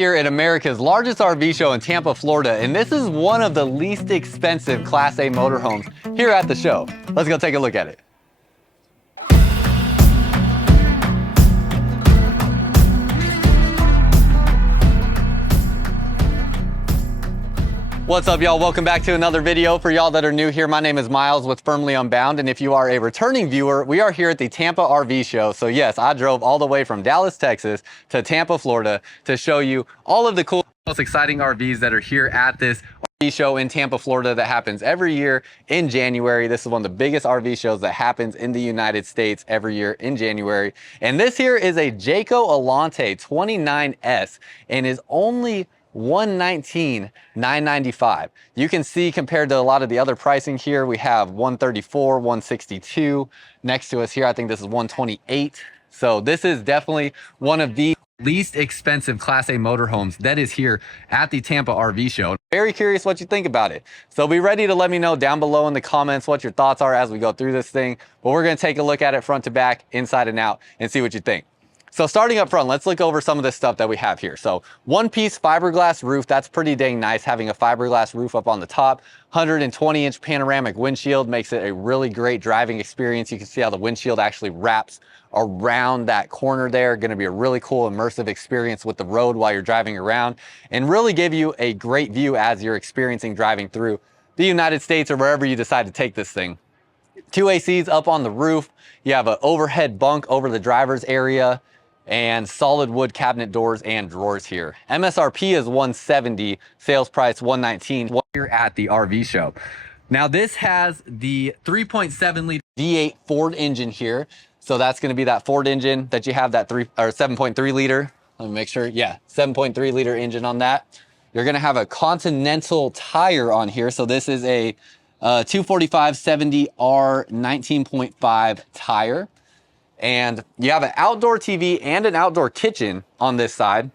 Here at America's largest RV show in Tampa, Florida, and this is one of the least expensive Class A motorhomes here at the show. Let's go take a look at it. What's up, y'all? Welcome back to another video. For y'all that are new here, my name is Myles with Firmly Unbound, and if you are a returning viewer, we are here at the Tampa RV show. So yes, I drove all the way from Dallas, Texas to Tampa, Florida to show you all of the cool, most exciting RVs that are here at this RV show in Tampa, Florida that happens every year in January. This is one of the biggest RV shows that happens in the United States every year in January. And this here is a Jayco Alante 29S and is only $119,995. You can see compared to a lot of the other pricing here, we have 134, 162 next to us here. I think this is 128. So this is definitely one of the least expensive Class A motorhomes that is here at the Tampa RV show. Very curious what you think about it. So be ready to let me know down below in the comments what your thoughts are as we go through this thing. But we're going to take a look at it front to back, inside and out, and see what you think. So starting up front, let's look over some of this stuff that we have here. So one-piece fiberglass roof, that's pretty dang nice, having a fiberglass roof up on the top. 120-inch panoramic windshield makes it a really great driving experience. You can see how the windshield actually wraps around that corner there. Going to be a really cool immersive experience with the road while you're driving around, and really give you a great view as you're experiencing driving through the United States or wherever you decide to take this thing. Two ACs up on the roof. You have an overhead bunk over the driver's area, and solid wood cabinet doors and drawers here. MSRP is $170, sales price $119 here at the RV show. Now this has the 3.7 liter V8 Ford engine here. So that's going to be that Ford engine that you have, that 7.3 liter. Let me make sure. Yeah, 7.3 liter engine on that. You're going to have a Continental tire on here. So this is a 245/70R 19.5 tire. And you have an outdoor TV and an outdoor kitchen on this side.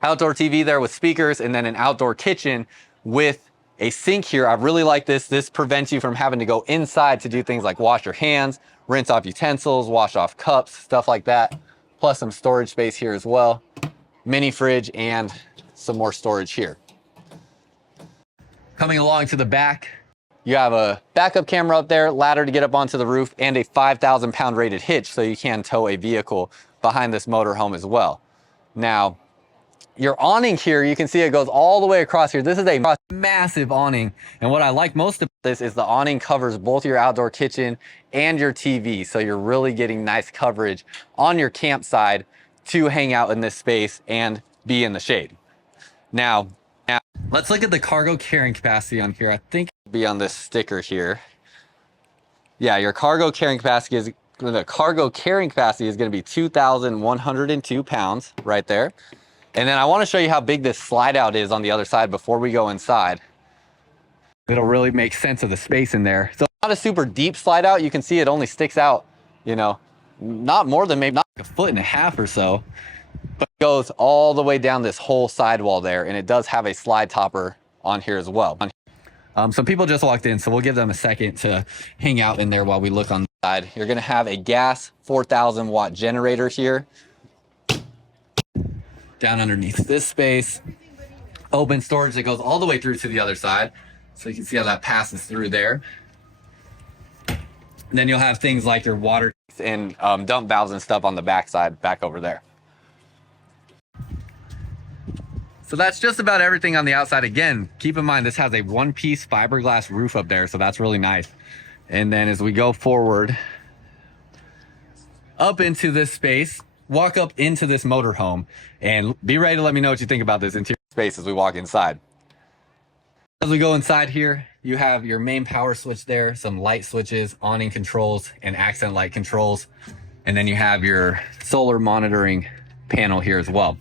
Outdoor TV there with speakers, and then an outdoor kitchen with a sink here. I really like this. This prevents you from having to go inside to do things like wash your hands, rinse off utensils, wash off cups, stuff like that. Plus some storage space here as well. Mini fridge and some more storage here. Coming along to the back, you have a backup camera up there, ladder to get up onto the roof, and a 5,000-pound rated hitch so you can tow a vehicle behind this motorhome as well. Now, your awning here, you can see it goes all the way across here. This is a massive awning, and what I like most of this is the awning covers both your outdoor kitchen and your TV, so you're really getting nice coverage on your campsite to hang out in this space and be in the shade. Now, let's look at the cargo carrying capacity on here. I think it'll be on this sticker here. Yeah, your cargo carrying capacity is going to be 2,102 pounds right there. And then I want to show you how big this slide out is on the other side before we go inside. It'll really make sense of the space in there. So not a super deep slide out. You can see it only sticks out, you know, not more than maybe not like a 1.5 feet or so. But it goes all the way down this whole sidewall there, and it does have a slide topper on here as well. So people just walked in, so we'll give them a second to hang out in there while we look on the side. You're going to have a gas 4,000 watt generator here. Down underneath this space, open storage that goes all the way through to the other side. So you can see how that passes through there. And then you'll have things like your water and dump valves and stuff on the back side, back over there. So that's just about everything on the outside. Again, keep in mind, this has a one-piece fiberglass roof up there, so that's really nice. And then as we go forward up into this space, walk up into this motorhome, and be ready to let me know what you think about this interior space as we walk inside. As we go inside here, you have your main power switch there, some light switches, awning controls, and accent light controls. And then you have your solar monitoring panel here as well.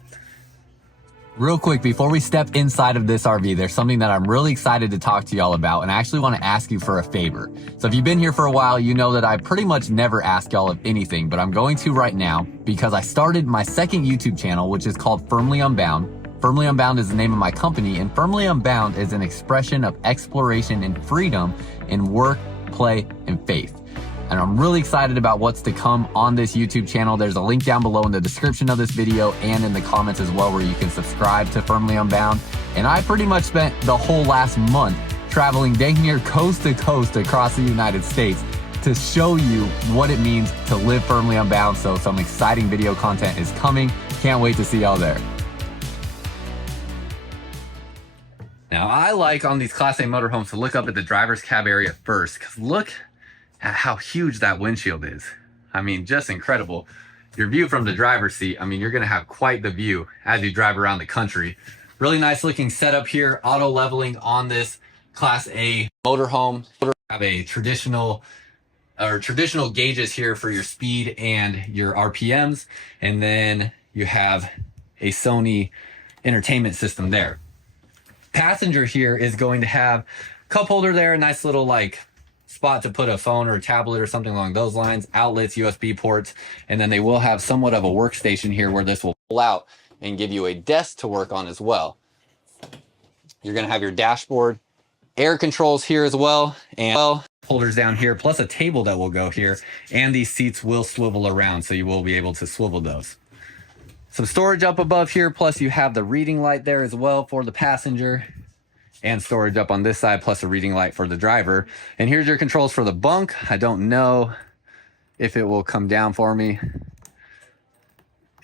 Real quick, before we step inside of this RV, there's something that I'm really excited to talk to y'all about, and I actually want to ask you for a favor. So if you've been here for a while, you know that I pretty much never ask y'all of anything, but I'm going to right now because I started my second YouTube channel, which is called Firmly Unbound. Firmly Unbound is the name of my company, and Firmly Unbound is an expression of exploration and freedom in work, play, and faith. and I'm really excited about what's to come on this YouTube channel. There's a link down below in the description of this video and in the comments as well, where you can subscribe to Firmly Unbound. And I pretty much spent the whole last month traveling dang near coast to coast across the United States to show you what it means to live firmly unbound. So some exciting video content is coming. Can't wait to see y'all there. Now I like on these Class A motorhomes to look up at the driver's cab area first, because look at how huge that windshield is. I mean, just incredible. Your view from the driver's seat, I mean, you're gonna have quite the view as you drive around the country. Really nice looking setup here, auto leveling on this Class A motorhome. Have a traditional gauges here for your speed and your RPMs. And then you have a Sony entertainment system there. Passenger here is going to have cup holder there, a nice little like spot to put a phone or a tablet or something along those lines, outlets, USB ports, and then they will have somewhat of a workstation here where this will pull out and give you a desk to work on as well. You're gonna have your dashboard, air controls here as well, and holders down here, plus a table that will go here, and these seats will swivel around, so you will be able to swivel those. Some storage up above here, plus you have the reading light there as well for the passenger, and storage up on this side, plus a reading light for the driver. And here's your controls for the bunk. I don't know if it will come down for me.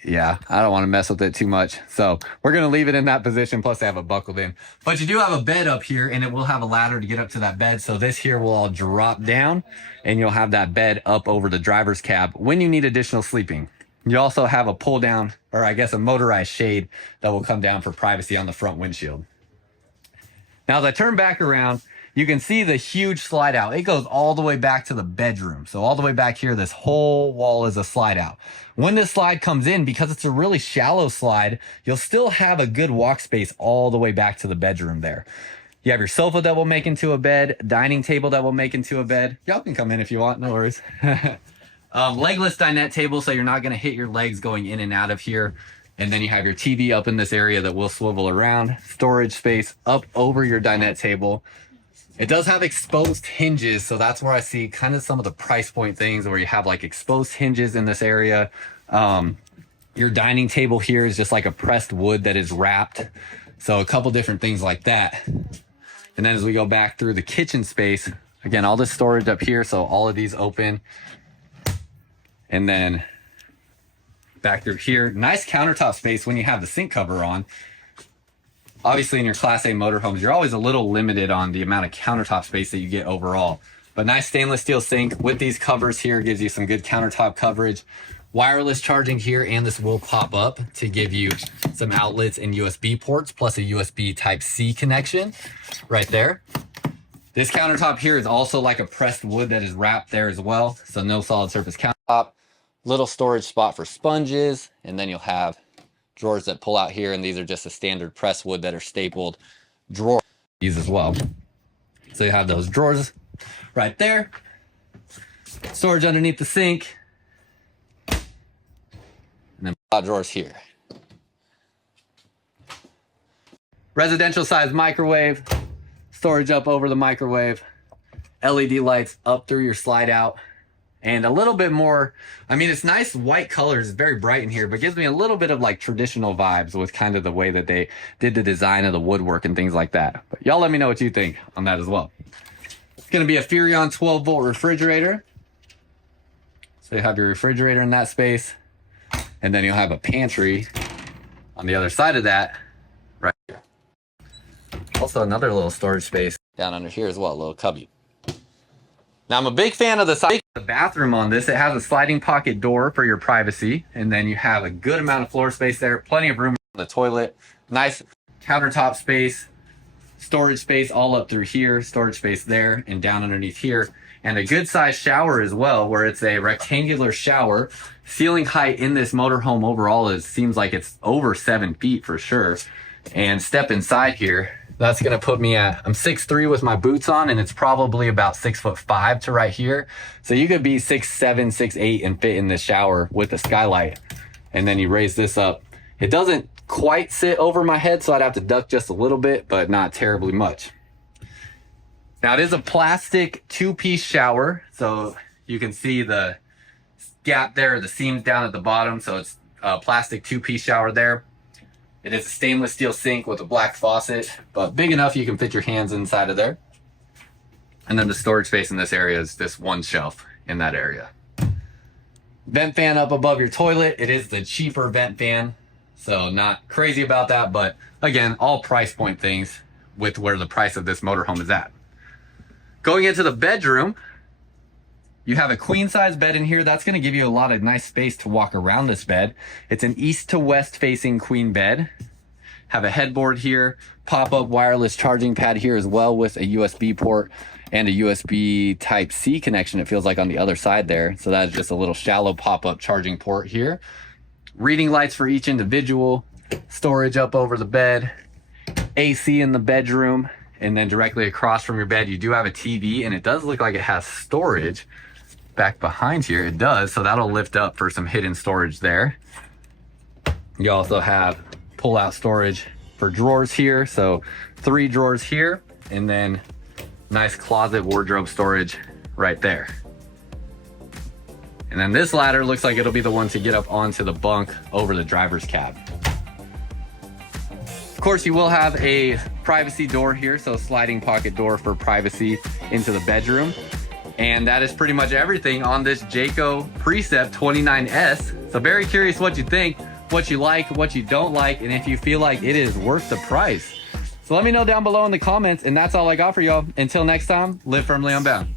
Yeah, I don't want to mess with it too much, so we're going to leave it in that position, plus they have it buckled in. But you do have a bed up here, and it will have a ladder to get up to that bed, so this here will all drop down, and you'll have that bed up over the driver's cab when you need additional sleeping. You also have a pull down, or I guess a motorized shade that will come down for privacy on the front windshield. Now as I turn back around, you can see the huge slide out. It goes all the way back to the bedroom. So all the way back here, this whole wall is a slide out. When this slide comes in, because it's a really shallow slide, you'll still have a good walk space all the way back to the bedroom there. You have your sofa that will make into a bed, dining table that will make into a bed. Y'all can come in if you want, no worries. Legless dinette table, so you're not gonna hit your legs going in and out of here. And then you have your TV up in this area that will swivel around. Storage space up over your dinette table. It does have exposed hinges, so that's where I see kind of some of the price point things where you have like exposed hinges in this area. Your dining table here is just like a pressed wood that is wrapped. So a couple different things like that. And then as we go back through the kitchen space, again, all this storage up here, so all of these open. And then back through here, nice countertop space when you have the sink cover on. Obviously in your Class A motorhomes, you're always a little limited on the amount of countertop space that you get overall. But nice stainless steel sink with these covers here gives you some good countertop coverage. Wireless charging here, and this will pop up to give you some outlets and USB ports, plus a USB Type-C connection right there. This countertop here is also like a pressed wood that is wrapped there as well. So no solid surface countertop. Little storage spot for sponges, and then you'll have drawers that pull out here, and these are just a standard press wood that are stapled drawer these as well. So you have those drawers right there, storage underneath the sink, and then drawers here. Residential size microwave, storage up over the microwave, LED lights up through your slide out. And a little bit more, I mean, it's nice white colors, it's very bright in here, but gives me a little bit of like traditional vibes with kind of the way that they did the design of the woodwork and things like that. But y'all let me know what you think on that as well. It's gonna be a Furrion 12-volt refrigerator. So you have your refrigerator in that space, and then you'll have a pantry on the other side of that, right here. Also another little storage space down under here as well, a little cubby. Now I'm a big fan of the bathroom on this. It has a sliding pocket door for your privacy, and then you have a good amount of floor space there, plenty of room for the toilet, nice countertop space, storage space all up through here, storage space there and down underneath here, and a good sized shower as well, where it's a rectangular shower. Ceiling height in this motorhome overall seems like it's over 7 feet for sure. And step inside here, that's gonna put me at, I'm 6'3" with my boots on, and it's probably about 6'5" to right here. So you could be 6'7", 6'8" and fit in this shower with the skylight. And then you raise this up. It doesn't quite sit over my head, so I'd have to duck just a little bit, but not terribly much. Now it is a plastic 2-piece shower, so You can see the gap there, the seams down at the bottom. So it's a plastic 2-piece shower there. It is a stainless steel sink with a black faucet, but big enough you can fit your hands inside of there. And then the storage space in this area is this one shelf in that area. Vent fan up above your toilet. It is the cheaper vent fan, so not crazy about that, but again, all price point things with where the price of this motorhome is at. Going into the bedroom, you have a queen size bed in here. That's going to give you a lot of nice space to walk around this bed. It's an east to west facing queen bed. Have a headboard here, pop-up wireless charging pad here as well with a USB port and a USB type C connection, it feels like, on the other side there. So that's just a little shallow pop-up charging port here. Reading lights for each individual, storage up over the bed, AC in the bedroom, and then directly across from your bed, you do have a TV, and it does look like it has storage back behind here. It does, so that'll lift up for some hidden storage there. You also have pull-out storage for drawers here, so 3 drawers here, and then nice closet wardrobe storage right there. And then this ladder looks like it'll be the one to get up onto the bunk over the driver's cab. Of course, you will have a privacy door here, so sliding pocket door for privacy into the bedroom. And that is pretty much everything on this Jayco Precept 29S. So very curious what you think, what you like, what you don't like, and if you feel like it is worth the price. So let me know down below in the comments, and that's all I got for y'all. Until next time, live firmly unbound.